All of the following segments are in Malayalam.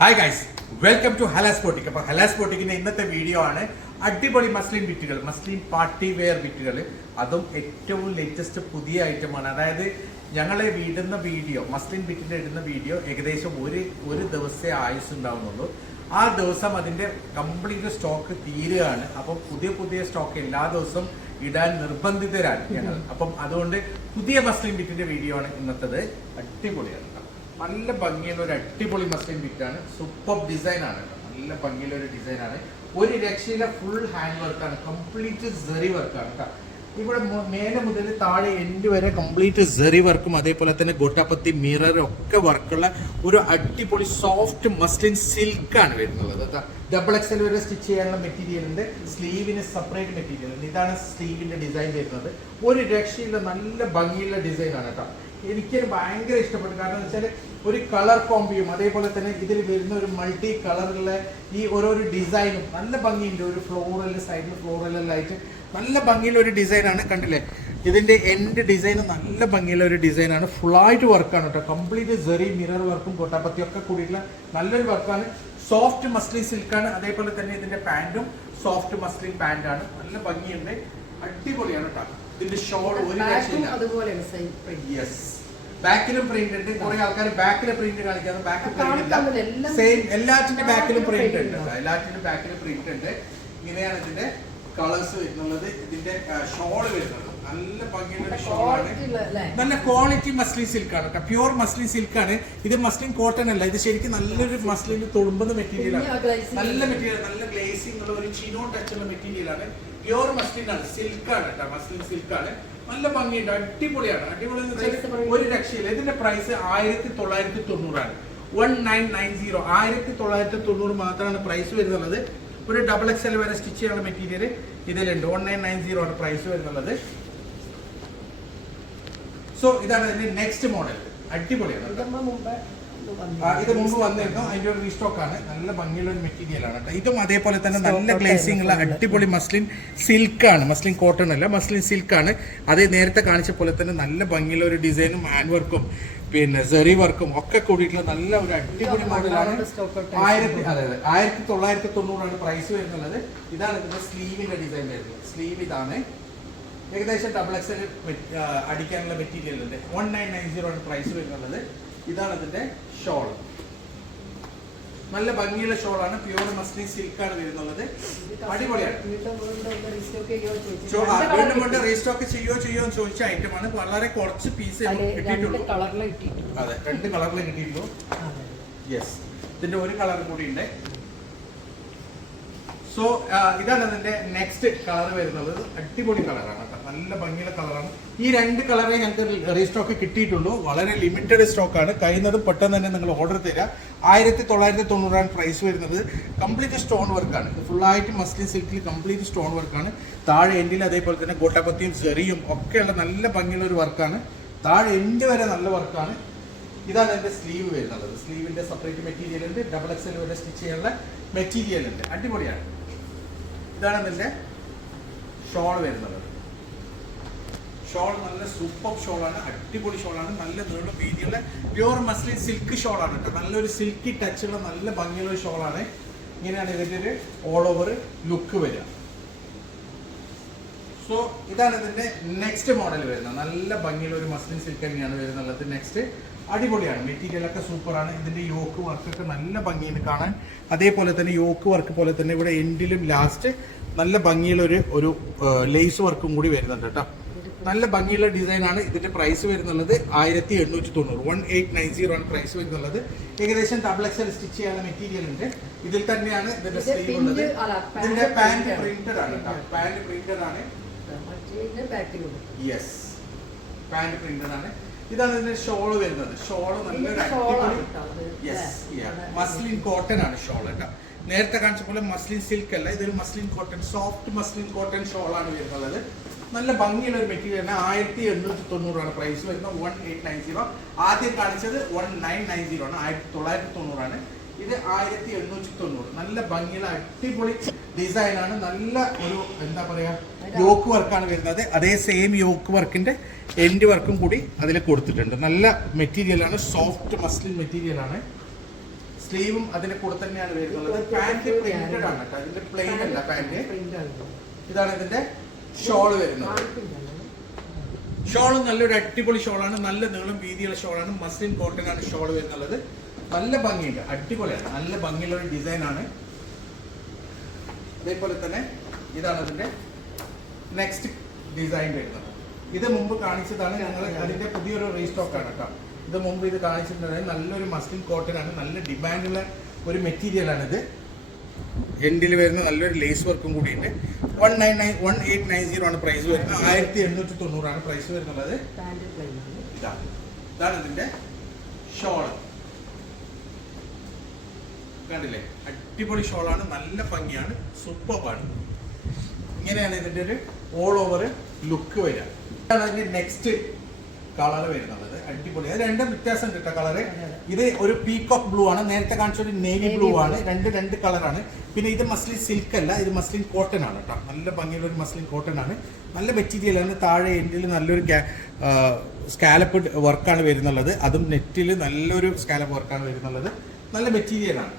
Hi guys welcome to Halas അപ്പൊ ഹലാസ് പോട്ടിക്കിന്റെ ഇന്നത്തെ വീഡിയോ ആണ് അടിപൊളി മസ്ലിൻ ബിറ്റുകൾ മസ്ലിൻ പാർട്ടി വെയർ ബിറ്റുകൾ അതും ഏറ്റവും ലേറ്റസ്റ്റ് പുതിയ ഐറ്റമാണ് അതായത് ഞങ്ങളെ വീടുന്ന വീഡിയോ മസ്ലിൻ ബിറ്റിന്റെ ഇടുന്ന വീഡിയോ ഏകദേശം ഒരു ഒരു ദിവസത്തെ ആയുസ് ഉണ്ടാവുന്നുള്ളൂ. ആ ദിവസം അതിന്റെ കംപ്ലീറ്റ് സ്റ്റോക്ക് തീരുകയാണ്. അപ്പം പുതിയ പുതിയ സ്റ്റോക്ക് എല്ലാ ദിവസവും ഇടാൻ നിർബന്ധിതരാണ് ഞങ്ങൾ. അപ്പം അതുകൊണ്ട് പുതിയ മസ്ലിൻ ബിറ്റിന്റെ വീഡിയോ ആണ് ഇന്നത്തത്. അടിപൊളിയാണ്. നല്ല ഭംഗിയുള്ള ഒരു അടിപൊളി മസ്ലിൻ ബിറ്റാണ് സൂപ്പർ ഡിസൈൻ ആണ് നല്ല ഭംഗിയുള്ള ഒരു ഡിസൈൻ ആണ്. ഒരു രക്ഷയില ഫുൾ ഹാൻഡ് വർക്കാണ് കംപ്ലീറ്റ് സെറി വർക്കാണ് കേട്ടോ. ഇവിടെ മേലെ മുതൽ താഴെ എൻഡ് വരെ കംപ്ലീറ്റ് സെറി വർക്കും അതേപോലെ തന്നെ ഗോട്ടാപ്പത്തി മിററും ഒക്കെ വർക്കുള്ള ഒരു അടിപൊളി സോഫ്റ്റ് മസ്ലിൻ സിൽക്ക് ആണ് വരുന്നത് ഡബിൾ എക്സൽ വരെ സ്റ്റിച്ച് ചെയ്യാനുള്ള മെറ്റീരിയൽ ഉണ്ട്. സ്ലീവിന് സെപ്പറേറ്റ് മെറ്റീരിയൽ ഉണ്ട്. ഇതാണ് സ്ലീവിന്റെ ഡിസൈൻ വരുന്നത്. ഒരു രക്ഷയില്ല നല്ല ഭംഗിയുള്ള ഡിസൈൻ ആണ് കേട്ടോ. എനിക്ക് ഭയങ്കര ഇഷ്ടപ്പെട്ടു. കാരണം എന്ന് വെച്ചാൽ ഒരു കളർ കോമ്പിയും അതേപോലെ തന്നെ ഇതിൽ വരുന്ന ഒരു മൾട്ടി കളറുള്ള ഈ ഓരോരോ ഡിസൈനും നല്ല ഭംഗിയുണ്ട്. ഒരു ഫ്ലോറൽ സൈഡിൽ ഫ്ലോറലായിട്ട് നല്ല ഭംഗിയുള്ള ഒരു ഡിസൈനാണ് കണ്ടില്ലേ? ഇതിന്റെ എൻഡ് ഡിസൈൻ നല്ല ഭംഗിയുള്ള ഒരു ഡിസൈനാണ് ഫുള്ളായിട്ട് വർക്കാണ് കേട്ടോ കംപ്ലീറ്റ് ജെറി മിറർ വർക്കും കൊട്ടാപ്പത്തിയൊക്കെ കൂടിയിട്ടുള്ള നല്ലൊരു വർക്കാണ് സോഫ്റ്റ് മസ്ലിൻ സിൽക്കാണ് അതേപോലെ തന്നെ ഇതിന്റെ പാന്റും സോഫ്റ്റ് മസ്ലി പാന്റാണ് നല്ല ഭംഗിയുണ്ട്. അടിപൊളിയാണ് കേട്ടോ ഇതിന്റെ ഷോൾ ഒരു യെസ് ബാക്കിലും പ്രിന്റ് ഉണ്ട്. കുറെ ആൾക്കാർ ബാക്കിലെ പ്രിന്റ് കാണിക്കാതെ ബാക്കിൽ പ്രിന്റ് സെയിം എല്ലാറ്റിന്റെ ബാക്കിലും പ്രിന്റ് ഉണ്ട്. എല്ലാറ്റിന്റെ ബാക്കിലും പ്രിന്റ് ഉണ്ട്. ഇങ്ങനെയാണ് ഇതിന്റെ കളേഴ്സ് വരുന്നുള്ളത്. ഇതിന്റെ ഷോൾ വരുന്നത്. നല്ല ഭംഗിയുള്ള ഷോളാണ് നല്ല ക്വാളിറ്റി മസ്ലിൻ സിൽക്ക് ആണ് പ്യൂർ മസ്ലിൻ സിൽക്ക് ആണ്. ഇത് മസ്ലിൻ കോട്ടൺ അല്ല. ഇത് ശരിക്കും നല്ലൊരു മസ്ലിൻ തുളുമ്പുന്ന മെറ്റീരിയൽ ആണ്. നല്ല മെറ്റീരിയൽ നല്ല ഗ്ലേസിംഗ് ഉള്ള ഒരു ചിനോ ടച്ച് ഉള്ള മെറ്റീരിയൽ ആണ് പ്യൂർ മസ്ലിൻ ആണ്. സിൽക്ക് ആണ് കേട്ടോ. മസ്ലിൻ സിൽക്ക് ആണ്. നല്ല ഭംഗിയുണ്ട്. അടിപൊളിയാണ്. അടിപൊളി എന്ന് വെച്ചാൽ ഒരു രക്ഷയില്ല. ഇതിന്റെ പ്രൈസ് ആയിരത്തി തൊള്ളായിരത്തി തൊണ്ണൂറാണ് വൺ നയൻ നയൻ സീറോ ആയിരത്തി തൊള്ളായിരത്തി തൊണ്ണൂറ് മാത്രമാണ് പ്രൈസ് വരുന്നുള്ളത്. ഒരു ഡബിൾ എക്സ് എൽ വരെ സ്റ്റിച്ച് ചെയ്യുന്ന മെറ്റീരിയൽ ഇതിലുണ്ട്. വൺ നയൻ നയൻ സീറോ ആണ് പ്രൈസ് വരുന്നുള്ളത്. സോ ഇതാണ് ഇതിന്റെ നെക്സ്റ്റ് മോഡൽ അടിപൊളിയാണ്. ഇത് മുമ്പ് വന്നിരുന്നു. അതിന്റെ ഒരു റീസ്റ്റോക്ക് ആണ്. നല്ല ഭംഗിയുള്ള ഒരു മെറ്റീരിയൽ ആണ് കേട്ടോ. ഇതും അതേപോലെ തന്നെ നല്ല ഗ്ലേസിംഗ് ഉള്ള അടിപൊളി മസ്ലിൻ സിൽക്ക് ആണ്. മസ്ലിൻ കോട്ടൺ അല്ല മസ്ലിൻ സിൽക്ക് ആണ്. അത് നേരത്തെ കാണിച്ച പോലെ തന്നെ നല്ല ഭംഗിയുള്ള ഒരു ഡിസൈനും ഹാൻഡ് വർക്കും പിന്നെ സെറി വർക്കും ഒക്കെ കൂടിയിട്ടുള്ള നല്ല ഒരു അടിപൊളി മോഡലാണ് ആയിരത്തി അതെ അതെ. ആയിരത്തി തൊള്ളായിരത്തി തൊണ്ണൂറാണ് പ്രൈസ് വരുന്നത് ഇതാണ് ഇതിന്റെ സ്ലീവിന്റെ ഡിസൈൻ വരുന്നത്. സ്ലീവ് ഇതാണ്. ഏകദേശം ഡബിൾ എക്സ് അടിക്കാനുള്ള മെറ്റീരിയൽ ഉണ്ട്. വൺ നയൻ നയൻ സീറോ ആണ് പ്രൈസ് വരുന്നത് ഇതാണ് അതിന്റെ ഷോൾ നല്ല ഭംഗിയുള്ള ഷോളാണ് പ്യൂർ മസ്ലിൻ സിൽക്ക് ആണ് വരുന്നത് അടിപൊളിയാണ്. വീണ്ടും കൊണ്ട് റീസ്റ്റോക്ക് ചെയ്യോ ചെയ്യോ എന്ന് ചോദിച്ച ഐറ്റമാണ് വളരെ കുറച്ച് പീസ് കിട്ടിയിട്ടുള്ളൂ. അതെ രണ്ട് കളറിൽ കിട്ടിയിട്ടുള്ളൂ. യെസ് ഇതിന്റെ ഒരു കളർ കൂടി ഉണ്ട് സോ ഇതാണ് അതിന്റെ നെക്സ്റ്റ് കളർ വരുന്നത്. അടിപൊളി കളറാണ് നല്ല ഭംഗിയുള്ള കളറാണ്. ഈ രണ്ട് കളറേ ഞങ്ങൾക്ക് റീസ്റ്റോക്ക് കിട്ടിയിട്ടുള്ളൂ. വളരെ ലിമിറ്റഡ് സ്റ്റോക്കാണ് കഴിയുന്നതും പെട്ടെന്ന് തന്നെ നിങ്ങൾ ഓർഡർ തരാം. ആയിരത്തി തൊള്ളായിരത്തി തൊണ്ണൂറാണ് പ്രൈസ് വരുന്നത്. കംപ്ലീറ്റ് സ്റ്റോൺ വർക്കാണ് ഫുള്ളായിട്ട് മസ്ലിൻ സിൽക്കിൽ കംപ്ലീറ്റ് സ്റ്റോൺ വർക്കാണ് താഴെ എൻഡിൽ അതേപോലെ തന്നെ ഗോട്ടാപത്തിയും ചെറിയും ഒക്കെയുള്ള നല്ല ഭംഗിയുള്ള ഒരു വർക്കാണ് താഴെ എൻഡ് വരെ നല്ല വർക്കാണ് ഇതാണ് എന്റെ സ്ലീവ് വരുന്നത്. സ്ലീവിന്റെ സെപ്പറേറ്റ് മെറ്റീരിയൽ ഉണ്ട്. ഡബിൾ എക്സ് എൽ വരെ സ്റ്റിച്ച് ചെയ്യാനുള്ള മെറ്റീരിയൽ ഉണ്ട്. അടിപൊളിയാണ്. ഇതാണ് എന്റെ ഷോൾ വരുന്നത്. ഷോൾ നല്ല സൂപ്പർ ഷോളാണ് അടിപൊളി ഷോളാണ് നല്ല നീളം വീതിയുള്ള പ്യൂർ മസ്ലിൻ സിൽക്ക് ഷോളാണ് കേട്ടോ. നല്ലൊരു സിൽക്കി ഉള്ള നല്ല ഭംഗിയുള്ള ഷോളാണ്. ഇങ്ങനെയാണ് ഇതിന്റെ ഒരു ഓൾ ഓവർ ലുക്ക് വരിക. സോ ഇതാണ് ഇതിന്റെ നെക്സ്റ്റ് മോഡൽ വരുന്നത്. നല്ല ഭംഗിയുള്ള ഒരു മസ്ലിൻ സിൽക്ക് തന്നെയാണ് വരുന്നത്. നെക്സ്റ്റ് അടിപൊളിയാണ്. മെറ്റീരിയൽ ഒക്കെ സൂപ്പറാണ് ഇതിന്റെ യോക്ക് വർക്കൊക്കെ നല്ല ഭംഗിയിൽ കാണാൻ. അതേപോലെ തന്നെ യോക്ക് വർക്ക് പോലെ തന്നെ ഇവിടെ എൻഡിലും ലാസ്റ്റ് നല്ല ഭംഗിയുള്ള ഒരു ഒരു ലേസ് വർക്കും കൂടി വരുന്നുണ്ട് കേട്ടോ. നല്ല ഭംഗിയുള്ള ഡിസൈനാണ് ആണ് ഇതിന്റെ പ്രൈസ് വരുന്നുള്ളത് ആയിരത്തി എണ്ണൂറ്റി തൊണ്ണൂറ് വൺ എയ്റ്റ് നയൻ സീറോ ആണ് പ്രൈസ് വരുന്നുള്ളത്. ഏകദേശം ഡബിൾ എക്സൽ സ്റ്റിച്ച് ചെയ്യാനുള്ള മെറ്റീരിയൽ ഉണ്ട്. ഇതിൽ തന്നെയാണ് ഇതിന്റെ ഇത് സ്ലീവ് ഉള്ളത്. ഇതിന്റെ പാന്റ് പ്രിന്റഡ് ആണ്. പാന്റ് പ്രിന്റഡ് ആണ്. യെസ് പാന്റ് പ്രിന്റഡ് ആണ്. ഇതാണ് ഇതിന്റെ ഷോൾ വരുന്നത്. ഷോൾ നല്ല? മസ്ലിൻ കോട്ടൺ ആണ് ഷോൾ കേട്ടോ നേരത്തെ കാണിച്ച പോലെ മസ്ലിൻ സിൽക്ക് അല്ല. ഇതൊരു muslin cotton soft muslin cotton shawl ആണ് വരുന്നത്. നല്ല ഭംഗിയുള്ള ഒരു മെറ്റീരിയൽ ആണ് ആയിരത്തി എണ്ണൂറ്റി തൊണ്ണൂറാണ് പ്രൈസ് വരുന്നത്. വൺ എയ്റ്റ് നയൻ സീറോ ആദ്യം കാണിച്ചത് വൺ നയൻ നയൻ സീറോ ആണ്. ആയിരത്തി തൊള്ളായിരത്തി തൊണ്ണൂറാണ് ഇത് ആയിരത്തി എണ്ണൂറ്റി തൊണ്ണൂറ് നല്ല ഭംഗിയുള്ള അടിപൊളി ഡിസൈൻ ആണ്. നല്ല ഒരു എന്താ പറയാ യോക്ക് വർക്കാണ് വരുന്നത്. അതേ സെയിം യോക്ക് വർക്കിന്റെ എൻഡ് വർക്കും കൂടി അതിൽ കൊടുത്തിട്ടുണ്ട്. നല്ല മെറ്റീരിയൽ ആണ്. സോഫ്റ്റ് മസ്ലിൻ മെറ്റീരിയൽ ആണ്. സ്ലീവും അതിന്റെ കൂടെ തന്നെയാണ് വരുന്നത്. പാന്റ് പ്രിന്റഡ് ആണ് കേട്ടോ. ഇതിന്റെ പ്ലെയിൻ അല്ല പാന്റ് ഇതാണ് ഇതിന്റെ ഷോൾ വരുന്നത്. ഷോൾ നല്ലൊരു അടിപൊളി ഷോളാണ്. നല്ല നീളം വീതിയുള്ള ഷോളാണ്. മസ്ലിൻ കോട്ടൺ ആണ് ഷോൾ വരുന്നുള്ളത് നല്ല ഭംഗിയുണ്ട്. അടിപൊളിയാണ്. നല്ല ഭംഗിയുള്ള ഒരു ഡിസൈനാണ്. ആണ് അതേപോലെ തന്നെ ഇതാണ് അതിന്റെ നെക്സ്റ്റ് ഡിസൈൻ വരുന്നത്. ഇത് മുമ്പ് കാണിച്ചതാണ്. ഞങ്ങൾ അതിന്റെ പുതിയൊരു റീസ്റ്റോക്ക് ആണ് കേട്ടോ. ഇത് മുമ്പ് ഇത് കാണിച്ചിട്ടുണ്ടായിരുന്നു നല്ലൊരു മസ്ലിൻ കോട്ടൺ ആണ് നല്ല ഡിമാൻഡുള്ള ഒരു മെറ്റീരിയൽ ആണ് ഇത് എൻഡിൽ വരുന്ന നല്ലൊരു ലേസ് വർക്കും കൂടിയുണ്ട്. One nine nine one eight nine zero ആണ് പ്രൈസ് വരുന്നത്. ആയിരത്തി എണ്ണൂറ്റി തൊണ്ണൂറാണ് പ്രൈസ് വരുന്നുള്ളത് ഇതാണ് ഇതാണ് ഇതിന്റെ ഷോൾ കണ്ടില്ലേ? അടിപൊളി ഷോളാണ് നല്ല ഭംഗിയാണ് സൂപ്പറാണ് ഇങ്ങനെയാണ് ഇതിന്റെ ഒരു ഓൾ ഓവർ ലുക്ക് വരിക. ഇതാണ് നെക്സ്റ്റ് കളർ വരുന്നത്. അടിപൊളി. അത് രണ്ടും വ്യത്യാസം കിട്ടുക കളറ് ഇത് ഒരു പീകോക്ക് ബ്ലൂ ആണ്. നേരത്തെ കാണിച്ച ഒരു നേവി ബ്ലൂ ആണ്. രണ്ട് രണ്ട് കളറാണ് പിന്നെ ഇത് മസ്ലിൻ സിൽക്ക് അല്ല. ഇത് മസ്ലിൻ കോട്ടൺ ആണ് കേട്ടോ നല്ല ഭംഗിയുള്ള ഒരു മസ്ലിൻ കോട്ടൺ ആണ്. നല്ല മെറ്റീരിയൽ ആണ്. താഴെ എൻഡിൽ നല്ലൊരു സ്കാലപ്പ് വർക്കാണ് വരുന്നുള്ളത്. അതും നെറ്റിൽ നല്ലൊരു സ്കാലപ്പ് വർക്കാണ് വരുന്നുള്ളത്. നല്ല മെറ്റീരിയൽ ആണ്.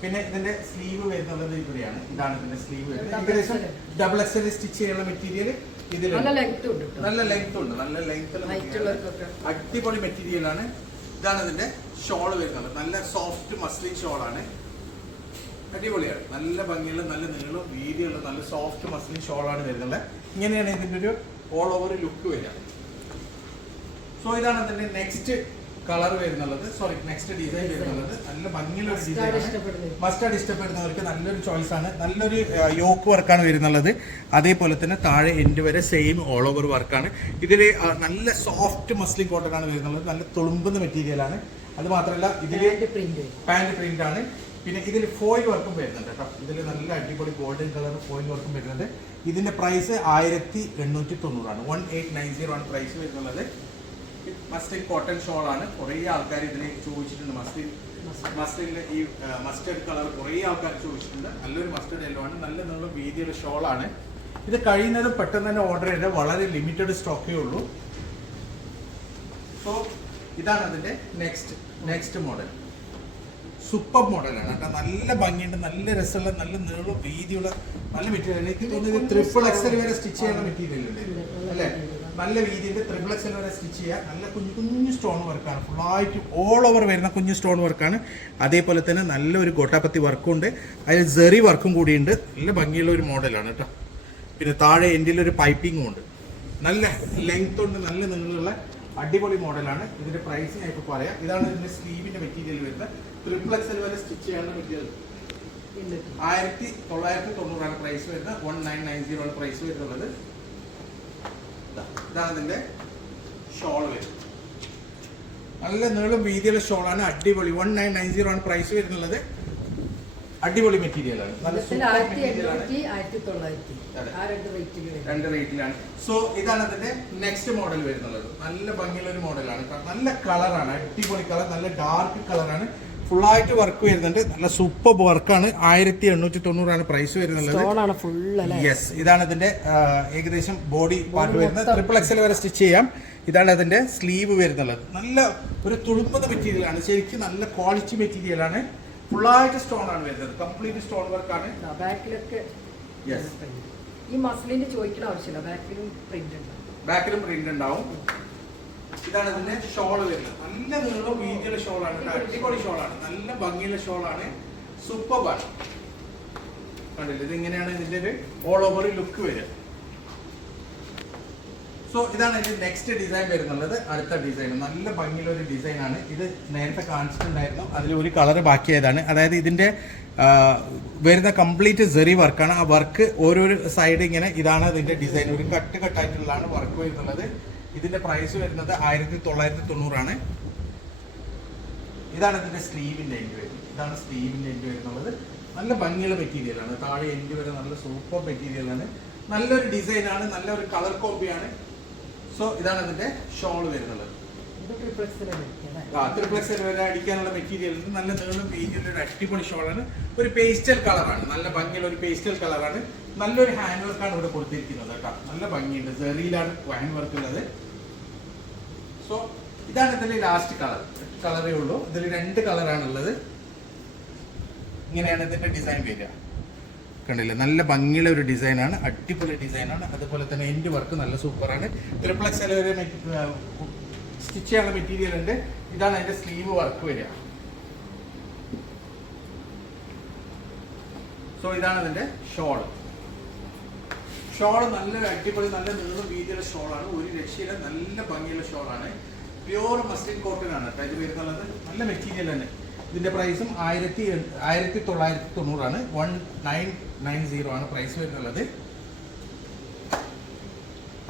പിന്നെ ഇതിന്റെ സ്ലീവ് വരുന്നുള്ളത് ഇവിടെയാണ്. ഇതാണ് ഇതിന്റെ സ്ലീവ് വരുന്നത്. ഏകദേശം ഡബിൾ എക്സൽ സ്റ്റിച്ച് ചെയ്യാനുള്ള മെറ്റീരിയൽ? ഇതിൽ നല്ല ലെങ്ത് ഉണ്ട് നല്ല ലെങ്ത് ഉണ്ട്. നല്ല ലെങ്ത്. അടിപൊളി മെറ്റീരിയൽ ആണ്. ഇതാണ് ഇതിന്റെ ഷോൾ വരുന്നത്. നല്ല സോഫ്റ്റ് മസ്ലി ഷോൾ ആണ്. അടിപൊളിയാണ്. നല്ല ഭംഗിയുള്ള നല്ല നീളം വീതിയുള്ള നല്ല സോഫ്റ്റ് മസ്ലി ഷോൾ ആണ് വരുന്നത്. ഇങ്ങനെയാണ് ഇതിന്റെ ഒരു ഓൾ ഓവർ ലുക്ക് വരിക. സോ ഇതാണ് അതിന്റെ നെക്സ്റ്റ് കളർ വരുന്നുള്ളത്. സോറി നെക്സ്റ്റ് ഡിസൈൻ വരുന്നുള്ളത്. നല്ല ഭംഗിയുള്ള ഡിസൈൻ. മസ്റ്റാർഡ് ഇഷ്ടപ്പെടുന്നവർക്ക് നല്ലൊരു ചോയ്സ് ആണ്. നല്ലൊരു യോക്ക് വർക്കാണ് വരുന്നുള്ളത്. അതേപോലെ തന്നെ താഴെ എൻഡ് വരെ സെയിം ഓൾ ഓവർ വർക്കാണ് ഇതിൽ നല്ല സോഫ്റ്റ് മസ്ലിൻ കോട്ടൺ ആണ് വരുന്നുള്ളത്. നല്ല തുളുമ്പുന്ന മെറ്റീരിയലാണ് അത് മാത്രമല്ല ഇതിൽ. പാന്റ് പ്രിന്റ് ആണ്. പിന്നെ ഇതിൽ ഫോയിൽ വർക്കും വരുന്നുണ്ട് കേട്ടോ. ഇതിൽ നല്ല അടിപൊളി ഗോൾഡൻ കളർ ഫോയിൽ വർക്കും വരുന്നുണ്ട്. ഇതിന്റെ പ്രൈസ് ആയിരത്തി എണ്ണൂറ്റി തൊണ്ണൂറാണ്. വൺ എയ്റ്റ് നയൻ സീറോ ആണ് പ്രൈസ് വരുന്നുള്ളത്. മസ്റ്റിൻ കോട്ടൺ ഷോൾ ആണ്. കുറേ ആൾക്കാർ ഇതിനെ ചോദിച്ചിട്ടുണ്ട്. മസ്റ്റിൻ മസ്റ്റിന്റെ ഈ മസ്റ്റേഡ് കളർ കുറേ ആൾക്കാർ ചോദിച്ചിട്ടുണ്ട്. നല്ലൊരു മസ്റ്റേഡ് യെല്ലോ ആണ്. നല്ല നീളം വീതിയുള്ള ഷോൾ ആണ്. ഇത് കഴിയുന്നതും പെട്ടെന്ന് തന്നെ ഓർഡർ ചെയ്ത് വളരെ ലിമിറ്റഡ് സ്റ്റോക്കേ ഉള്ളൂ. സോ ഇതാണ് അതിന്റെ നെക്സ്റ്റ് നെക്സ്റ്റ് മോഡൽ. സൂപ്പർ മോഡലാണ് കേട്ടോ. നല്ല ഭംഗിയുണ്ട്. നല്ല രസമുള്ള നല്ല നീളം വീതിയുള്ള നല്ല മെറ്റീരിയൽ എനിക്ക് തോന്നുന്നത് ട്രിപ്പിൾ എക്സൽ വരെ സ്റ്റിച്ച് ചെയ്യുന്ന മെറ്റീരിയൽ ഉണ്ട് അല്ലേ? നല്ല രീതിയിൽ ട്രിപ്പിൾ എക്സൽ വരെ സ്റ്റിച്ച് ചെയ്യുക. നല്ല കുഞ്ഞു കുഞ്ഞു സ്റ്റോൺ വർക്കാണ് ഫുള്ളായിട്ട് ഓൾ ഓവർ വരുന്ന കുഞ്ഞു സ്റ്റോൺ വർക്കാണ് അതേപോലെ തന്നെ നല്ലൊരു ഗോട്ടാപ്പത്തി വർക്കും ഉണ്ട്. അതിൽ ജെറി വർക്കും കൂടിയുണ്ട്. നല്ല ഭംഗിയുള്ള ഒരു മോഡലാണ് കേട്ടോ. പിന്നെ താഴെ എന്റെ ഒരു പൈപ്പിങ്ങും ഉണ്ട്. നല്ല ലെങ്ത് ഉണ്ട് നല്ല നീളമുള്ള അടിപൊളി മോഡലാണ് ഇതിന്റെ പ്രൈസ് ഞാൻ ഇപ്പോൾ പറയാം. ഇതാണ് ഇതിന്റെ സ്ലീവിന്റെ മെറ്റീരിയൽ വരുന്നത്. ട്രിപ്പിൾ എക്സൽ വരെ സ്റ്റിച്ച് ചെയ്യാനുള്ള മെറ്റീരിയൽ. ആയിരത്തി തൊള്ളായിരത്തി തൊണ്ണൂറാണ് പ്രൈസ് വരുന്നത്. വൺ നയൻ നയൻ സീറോ ആണ് പ്രൈസ് വരുന്നുള്ളത് ഇതാണ് ഇതിന്റെ ഷോൾ വരും. നല്ല നീളം വീതിയുള്ള ഷോളാണ് അടിപൊളി. വൺ നയൻ നയൻ സീറോ ആണ് പ്രൈസ് വരുന്നുള്ളത് അടിപൊളി വരും രണ്ട് റേറ്റിലാണ് സോ ഇതാണ് അതിന്റെ നെക്സ്റ്റ് മോഡൽ വരുന്നുള്ളത്. നല്ല ഭംഗിയുള്ള ഒരു മോഡലാണ് നല്ല കളറാണ് അടിപൊളി കളർ നല്ല ഡാർക്ക് കളറാണ് ഫുള്ളായിട്ട് വർക്ക് വരുന്നുണ്ട്. നല്ല സൂപ്പർ വർക്കാണ് ആയിരത്തി എണ്ണൂറ്റി തൊണ്ണൂറാണ് പ്രൈസ് വരുന്നത് യെസ് ഇതാണ് ഇതിന്റെ ഏകദേശം ബോഡി പാർട്ട് വരുന്നത്. ട്രിപ്പിൾ എക്സൽ വരെ സ്റ്റിച്ച് ചെയ്യാം. ഇതാണ് അതിന്റെ സ്ലീവ് വരുന്നുള്ളത്. നല്ല ഒരു തുളുമ്പത മെറ്റീരിയലാണ് ശരിക്കും നല്ല ക്വാളിറ്റി മെറ്റീരിയലാണ് ഫുള്ളായിട്ട് സ്റ്റോൺ ആണ് വരുന്നത്. കംപ്ലീറ്റ് സ്റ്റോൺ വർക്കാണ് ബാക്കിലൊക്കെ യെസ് ഈ മസിലിന്റെ ചോദിക്കുന്ന ആവശ്യമില്ല. ബാക്കിലും പ്രിന്റ് ബാക്കിലും പ്രിന്റ് ഉണ്ടാവും. ഇതാണ് ഇതിന്റെ ഷോൾ വരുന്നത്. നല്ല നീളം വീതിയുള്ള ഷോളാണ്. അടിപൊളി ഷോളാണ് നല്ല ഭംഗിയുള്ള ഷോളാണ് സൂപ്പർബാണ് കണ്ടില്ല? ഇത് ഇങ്ങനെയാണ് ഇതിന്റെ ഒരു ഓൾ ഓവർ ലുക്ക് വരിക. സോ ഇതാണ് ഇതിന്റെ നെക്സ്റ്റ് ഡിസൈൻ വരുന്നുള്ളത്. അടുത്ത ഡിസൈൻ നല്ല ഭംഗിയുള്ള ഒരു ഡിസൈൻ ആണ്. ഇത് നേരത്തെ കാണിച്ചിട്ടുണ്ടായിരുന്നു. അതിൽ ഒരു കളർ ബാക്കിയായതാണ്. അതായത് ഇതിന്റെ വരുന്ന കംപ്ലീറ്റ് സെറി വർക്കാണ് ആ വർക്ക് ഓരോരോ സൈഡ് ഇങ്ങനെ ഇതാണ് അതിന്റെ ഡിസൈൻ ഒരു കട്ട് കട്ടായിട്ടുള്ളതാണ് വർക്ക് വരുന്നുള്ളത്. ഇതിന്റെ പ്രൈസ് വരുന്നത് ആയിരത്തി തൊള്ളായിരത്തി തൊണ്ണൂറാണ് ഇതാണ് ഇതിന്റെ സ്ലീവിന്റെ എൻഡ് വരുന്നത്. ഇതാണ് സ്ലീവിന്റെ എൻഡ് വരുന്നത്. നല്ല ഭംഗിയുള്ള മെറ്റീരിയലാണ് താഴെ എൻഡ് വരെ നല്ല സൂപ്പർ മെറ്റീരിയലാണ് നല്ലൊരു ഡിസൈൻ ആണ്. നല്ലൊരു കളർ കോപ്പിയാണ് സോ ഇതാണ് ഇതിന്റെ ഷോൾ വരുന്നത്. വരെ അടിക്കാനുള്ള മെറ്റീരിയൽ നല്ല നീളം വീതിയുള്ള ഒരു അടിപൊളി ഷോളാണ് ഒരു പേസ്റ്റൽ കളറാണ് നല്ല ഭംഗിയുള്ള ഒരു പേസ്റ്റൽ കളറാണ് നല്ലൊരു ഹാൻഡ് വർക്കാണ് ഇവിടെ കൊടുത്തിരിക്കുന്നത് കേട്ടോ. നല്ല ഭംഗിയുണ്ട്. സെറിയിലാണ് ഹാൻഡ് വർക്ക് ഉള്ളത്. സോ ഇതാണ് ഇതിന്റെ ലാസ്റ്റ് കളർ കളറേ ഉള്ളൂ. ഇതിൽ രണ്ട് കളറാണുള്ളത് ഇങ്ങനെയാണ് ഇതിന്റെ ഡിസൈൻ വരിക. കണ്ടില്ലേ? നല്ല ഭംഗിയുള്ള ഒരു ഡിസൈനാണ് അടിപൊളി ഡിസൈനാണ് അതുപോലെ തന്നെ എന്റെ വർക്ക് നല്ല സൂപ്പറാണ് ത്രിപ്ലക്സ് ഒരു സ്റ്റിച്ച് ചെയ്യാനുള്ള മെറ്റീരിയൽ ഉണ്ട്. ഇതാണ് അതിന്റെ സ്ലീവ് വർക്ക് വരിക. സോ ഇതാണ് അതിന്റെ ഷോൾ ഷോൾ നല്ല അടിപൊളി നല്ല നീളം വീതിയുള്ള ഷോളാണ്. ഒരു രക്ഷയില നല്ല ഭംഗിയുള്ള ഷോളാണ്. പ്യൂർ മസ്ലിൻ കോട്ടൺ ആണ് കേട്ടോ വരുന്നുള്ളത് നല്ല മെറ്റീരിയൽ തന്നെ. ഇതിന്റെ പ്രൈസും ആയിരത്തി ആയിരത്തി തൊള്ളായിരത്തി തൊണ്ണൂറാണ്. വൺ നയൻ നയൻ സീറോ ആണ് പ്രൈസ് വരുന്നുള്ളത്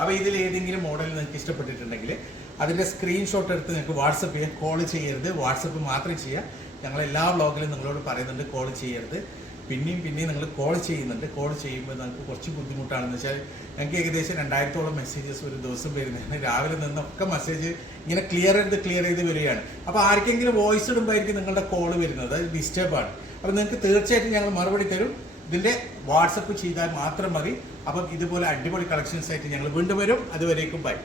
അപ്പോൾ ഇതിൽ ഏതെങ്കിലും മോഡൽ നിങ്ങൾക്ക് ഇഷ്ടപ്പെട്ടിട്ടുണ്ടെങ്കിൽ അതിന്റെ സ്ക്രീൻഷോട്ട് എടുത്ത് നിങ്ങൾക്ക് വാട്സപ്പ് ചെയ്യാം. കോൾ ചെയ്യരുത്. വാട്സപ്പ് മാത്രം ചെയ്യുക ഞങ്ങൾ എല്ലാ വ്ളോഗിലും നിങ്ങളോട് പറയുന്നുണ്ട്. കോൾ ചെയ്യരുത്. പിന്നെയും പിന്നെയും നിങ്ങൾ കോൾ ചെയ്യുന്നുണ്ട്. കോൾ ചെയ്യുമ്പോൾ നമുക്ക് കുറച്ച് ബുദ്ധിമുട്ടാണെന്ന് വെച്ചാൽ ഞങ്ങൾക്ക് ഏകദേശം രണ്ടായിരത്തോളം മെസ്സേജസ് ഒരു ദിവസം വരുന്നതാണ്. രാവിലെ നിന്നൊക്കെ മെസ്സേജ് ഇങ്ങനെ ക്ലിയർ ചെയ്ത് ക്ലിയർ ചെയ്ത് വരികയാണ്. അപ്പോൾ ആർക്കെങ്കിലും വോയിസ് ഇടുമ്പോഴായിരിക്കും നിങ്ങളുടെ കോൾ വരുന്നത്. അത് ഡിസ്റ്റർബാണ് അപ്പോൾ നിങ്ങൾക്ക് തീർച്ചയായിട്ടും ഞങ്ങൾ മറുപടി തരും. ഇതിന്റെ വാട്സപ്പ് ചെയ്താൽ മാത്രം മതി. അപ്പം ഇതുപോലെ അടിപൊളി കളക്ഷൻസ് ആയിട്ട് ഞങ്ങൾ വീണ്ടും വരും. അതുവരേക്കും ബൈ